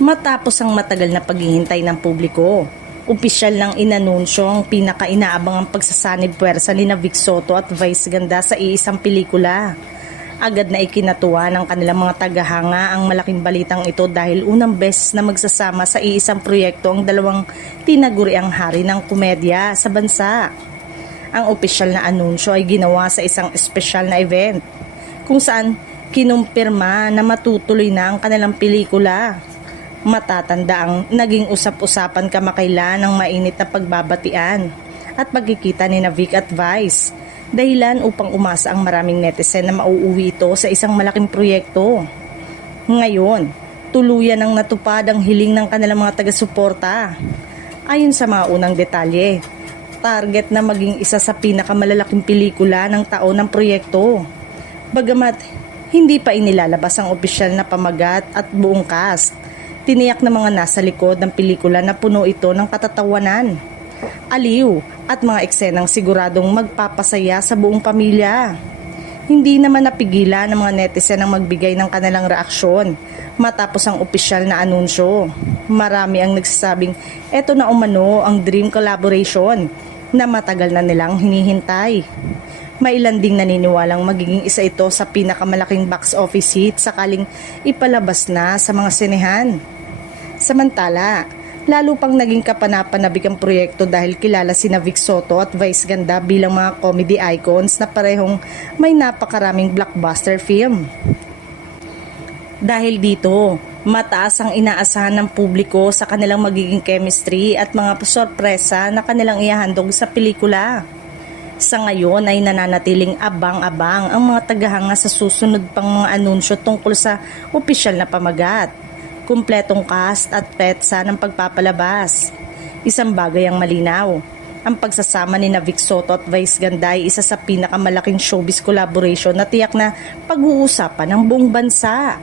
Matapos ang matagal na paghihintay ng publiko, opisyal ng inanunsyo ang pinaka-inaabangang pagsasanib puwersa ni Vic Soto at Vice Ganda sa iisang pelikula. Agad na ikinatuwa ng kanilang mga tagahanga ang malaking balitang ito dahil unang beses na magsasama sa iisang proyekto ang dalawang tinaguriang hari ng komedya sa bansa. Ang opisyal na anunsyo ay ginawa sa isang espesyal na event kung saan kinumpirma na matutuloy na ang kanilang pelikula. Matatanda ang naging usap-usapan kamakailan ng mainit na pagbabatian at pagkikita ni Vic at Vice, dahilan upang umasa ang maraming netizen na mauuwi ito sa isang malaking proyekto. Ngayon, tuluyan ang natupad ang hiling ng kanilang mga taga-suporta. Ayon sa mga unang detalye, target na maging isa sa pinakamalalaking pelikula ng taon ng proyekto. Bagamat hindi pa inilalabas ang opisyal na pamagat at buong cast, tiniyak ng mga nasa likod ng pelikula na puno ito ng katatawanan, aliw at mga eksenang siguradong magpapasaya sa buong pamilya. Hindi naman napigilan ng mga netizen ang magbigay ng kanilang reaksyon matapos ang opisyal na anunsyo. Marami ang nagsasabing eto na umano ang dream collaboration na matagal na nilang hinihintay. Mailan ding naniniwalang magiging isa ito sa pinakamalaking box office hit sakaling ipalabas na sa mga sinehan. Samantala, lalo pang naging kapanapanabik ang proyekto dahil kilala sina Vic Soto at Vice Ganda bilang mga comedy icons na parehong may napakaraming blockbuster film. Dahil dito, mataas ang inaasahan ng publiko sa kanilang magiging chemistry at mga sorpresa na kanilang ihahandog sa pelikula. Sa ngayon ay nananatiling abang-abang ang mga tagahanga sa susunod pang mga anunsyo tungkol sa opisyal na pamagat, kumpletong cast at petsa ng pagpapalabas. Isang bagay ang malinaw, ang pagsasama ni Vic Soto at Vice Ganda ay isa sa pinakamalaking showbiz collaboration na tiyak na pag-uusapan ng buong bansa.